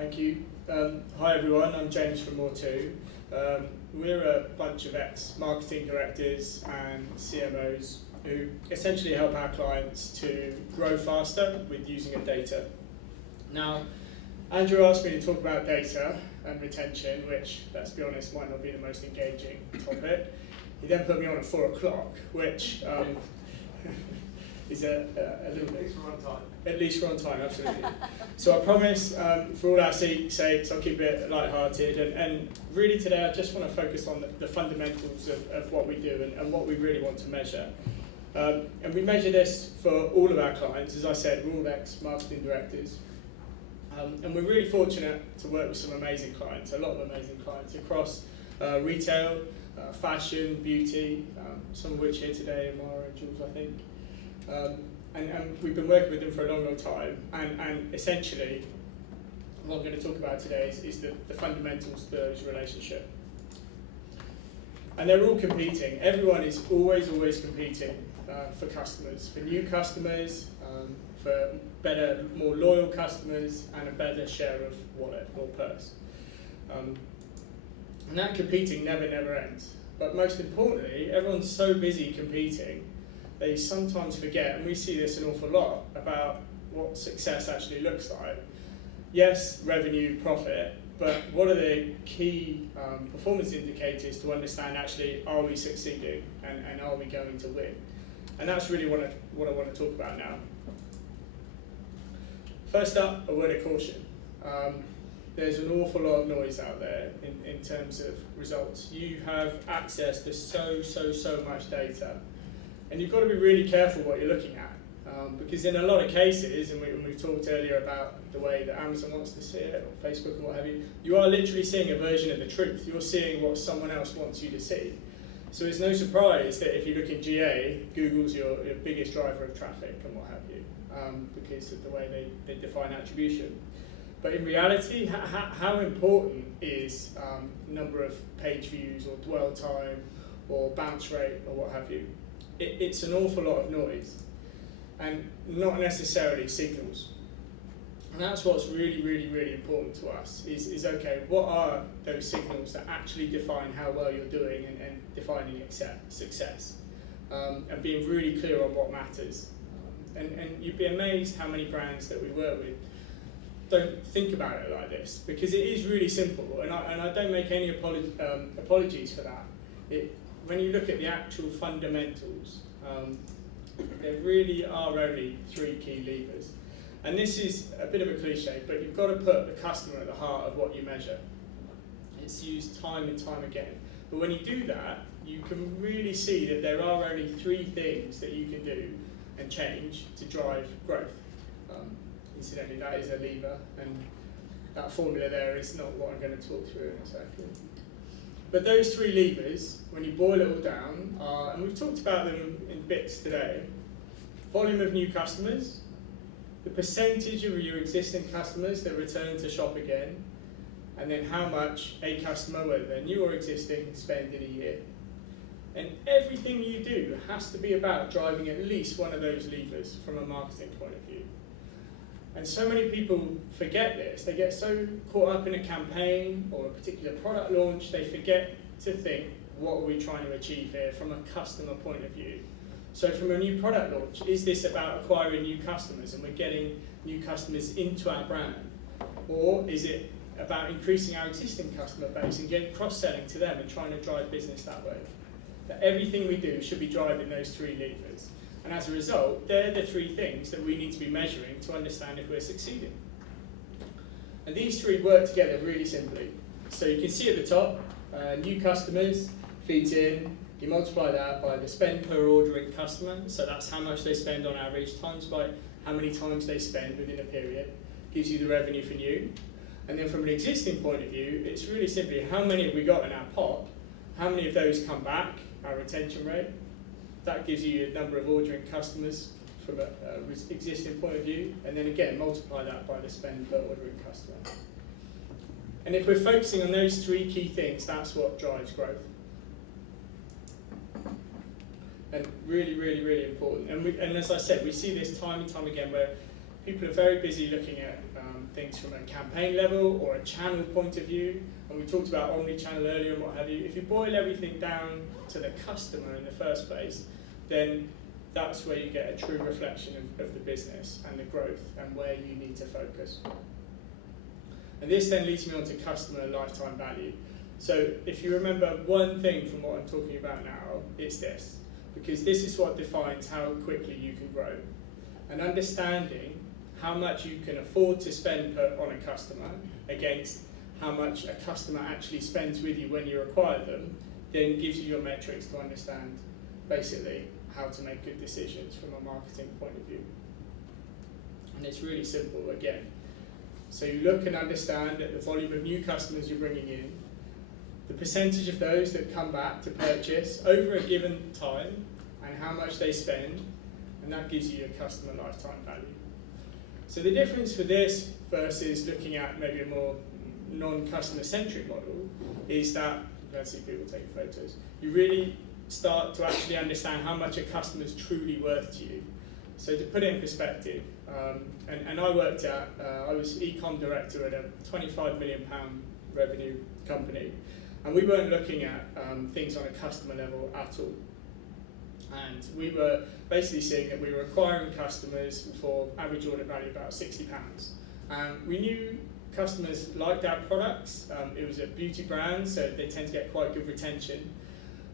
Thank you. Hi everyone, I'm James from More2. We're a bunch of ex-marketing directors and CMOs who essentially help our clients to grow faster with using of data. Now, Andrew asked me to talk about data and retention, which, let's be honest, might not be the most engaging topic. He then put me on at 4 o'clock, which is a little bit... At least we're on time, absolutely. So I promise, for all our sakes, I'll keep it light-hearted. And really today, I just want to focus on the fundamentals of what we do and what we really want to measure. And we measure this for all of our clients. As I said, we're all ex-marketing directors. And we're really fortunate to work with some amazing clients, a lot of amazing clients across retail, fashion, beauty, some of which here today, Amara and Jules, I think. And we've been working with them for a long, long time. And essentially, what I'm going to talk about today is the fundamentals to those relationships. And they're all competing. Everyone is always competing for customers, for new customers, for better, more loyal customers, and a better share of wallet or purse. And that competing never ends. But most importantly, everyone's so busy competing, they sometimes forget, and we see this an awful lot, about what success actually looks like. Yes, revenue, profit, but what are the key performance indicators to understand actually, are we succeeding and are we going to win? And that's really what I want to talk about now. First up, a word of caution. There's an awful lot of noise out there in terms of results. You have access to so much data. And you've got to be really careful what you're looking at, because in a lot of cases, and we've talked earlier about the way that Amazon wants to see it, or Facebook and what have you, you are literally seeing a version of the truth. You're seeing what someone else wants you to see. So it's no surprise that if you look in GA, Google's your biggest driver of traffic and what have you, because of the way they define attribution. But in reality, how important is number of page views or dwell time or bounce rate or what have you? It's an awful lot of noise and not necessarily signals. And that's what's really important to us is okay, what are those signals that actually define how well you're doing and defining success? And being really clear on what matters. And you'd be amazed how many brands that we work with don't think about it like this, because it is really simple, and I don't make any apologies for that. When you look at the actual fundamentals, there really are only 3 key levers. And this is a bit of a cliche, but you've got to put the customer at the heart of what you measure. It's used time and time again. But when you do that, you can really see that there are only 3 things that you can do and change to drive growth. Incidentally, that is a lever, and that formula there is not what I'm going to talk through in a second. But those 3 levers, when you boil it all down, are, and we've talked about them in bits today, volume of new customers, the percentage of your existing customers that return to shop again, and then how much a customer, whether they're new or existing, spend in a year. And everything you do has to be about driving at least one of those levers from a marketing point of view. And so many people forget this. They get so caught up in a campaign or a particular product launch, they forget to think, what are we trying to achieve here from a customer point of view? So from a new product launch, is this about acquiring new customers and we're getting new customers into our brand? Or is it about increasing our existing customer base and getting cross-selling to them and trying to drive business that way? That everything we do should be driving those 3 levers. And as a result, they're the 3 things that we need to be measuring to understand if we're succeeding. And these 3 work together really simply. So you can see at the top, new customers feeds in, you multiply that by the spend per ordering customer, so that's how much they spend on average, times by how many times they spend within a period, gives you the revenue for new. And then from an existing point of view, it's really simply how many have we got in our pot, how many of those come back, our retention rate. That gives you a number of ordering customers from an existing point of view, and then again multiply that by the spend per ordering customer. And if we're focusing on those 3 key things, that's what drives growth. And really important. And as I said, we see this time and time again where people are very busy looking at things from a campaign level or a channel point of view, and we talked about omni-channel earlier and what have you. If you boil everything down to the customer in the first place, then that's where you get a true reflection of the business and the growth and where you need to focus. And this then leads me on to customer lifetime value. So if you remember one thing from what I'm talking about now, it's this, because this is what defines how quickly you can grow. And understanding how much you can afford to spend on a customer against how much a customer actually spends with you when you acquire them, then gives you your metrics to understand basically how to make good decisions from a marketing point of view. And it's really simple again. So you look and understand at the volume of new customers you're bringing in, the percentage of those that come back to purchase over a given time, and how much they spend, and that gives you your customer lifetime value. So the difference for this versus looking at maybe a more non-customer centric model is that, let's see people taking photos, you really start to actually understand how much a customer is truly worth to you. So to put it in perspective, and I worked at, I was e-com director at a £25 million revenue company, and we weren't looking at things on a customer level at all. And we were basically seeing that we were acquiring customers for average order value about £60. And we knew customers liked our products. It was a beauty brand, so they tend to get quite good retention.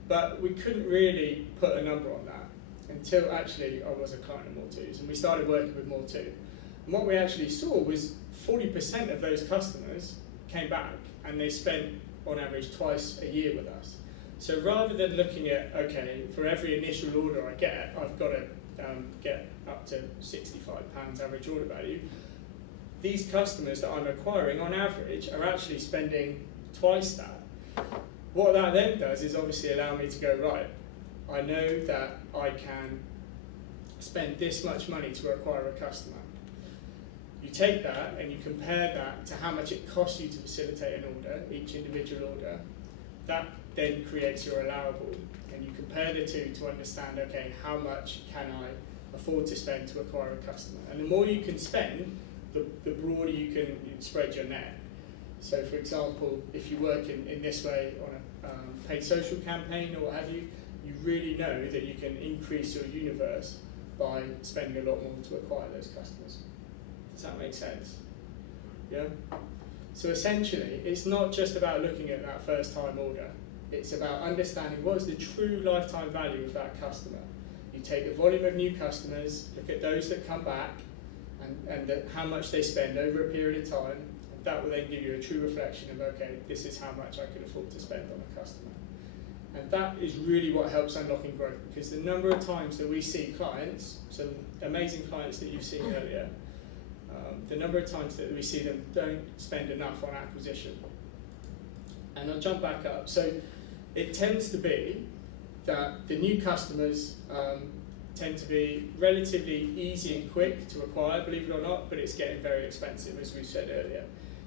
But we couldn't really put a number on that until actually I was a client of More2's, and we started working with More2. And what we actually saw was 40% of those customers came back and they spent on average twice a year with us. So rather than looking at, okay, for every initial order I get, I've got to get up to £65 average order value, these customers that I'm acquiring on average are actually spending twice that. What that then does is obviously allow me to go, right, I know that I can spend this much money to acquire a customer. You take that and you compare that to how much it costs you to facilitate an order, each individual order. That then creates your allowable, and you compare the two to understand, okay, how much can I afford to spend to acquire a customer? And the more you can spend, the broader you can spread your net. So for example, if you work in this way on a paid social campaign or what have you, you really know that you can increase your universe by spending a lot more to acquire those customers. Does that make sense? Yeah? So essentially, it's not just about looking at that first time order. It's about understanding what is the true lifetime value of that customer. You take the volume of new customers, look at those that come back, and how much they spend over a period of time. And that will then give you a true reflection of, okay, this is how much I could afford to spend on a customer. And that is really what helps unlocking growth, because the number of times that we see clients, some amazing clients that you've seen earlier, the number of times that we see them don't spend enough on acquisition. And I'll jump back up. So it tends to be that the new customers tend to be relatively easy and quick to acquire, believe it or not, but it's getting very expensive, as we said earlier.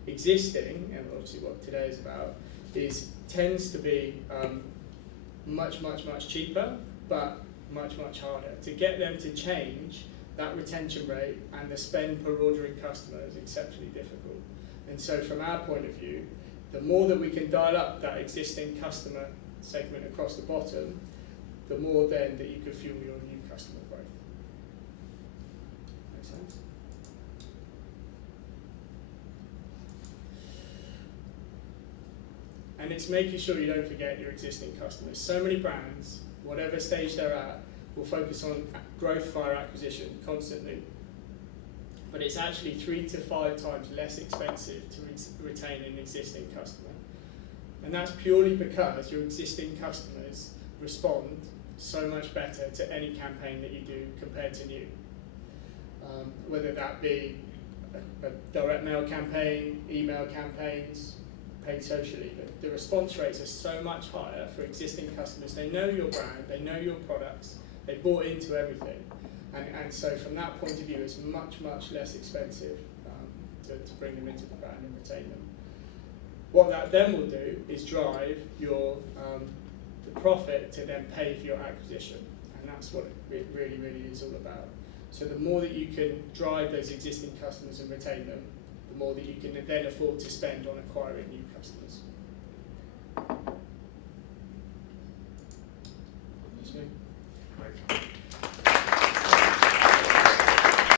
Existing, and obviously what today is about, tends to be much cheaper, but much harder. To get them to change that retention rate and the spend per ordering customer is exceptionally difficult. And so from our point of view, the more that we can dial up that existing customer segment across the bottom, the more then that you could fuel your new customer growth. Make sense? And it's making sure you don't forget your existing customers. So many brands, whatever stage they're at, will focus on growth via acquisition constantly. But it's actually 3 to 5 times less expensive to retain an existing customer. And that's purely because your existing customers respond so much better to any campaign that you do compared to new. Whether that be a direct mail campaign, email campaigns, paid socially, but the response rates are so much higher for existing customers. They know your brand, they know your products, they bought into everything. And so from that point of view, it's much less expensive to bring them into the brand and retain them. What that then will do is drive your the profit to then pay for your acquisition, and that's what it really is all about. So the more that you can drive those existing customers and retain them, the more that you can then afford to spend on acquiring new customers. That's me. Right.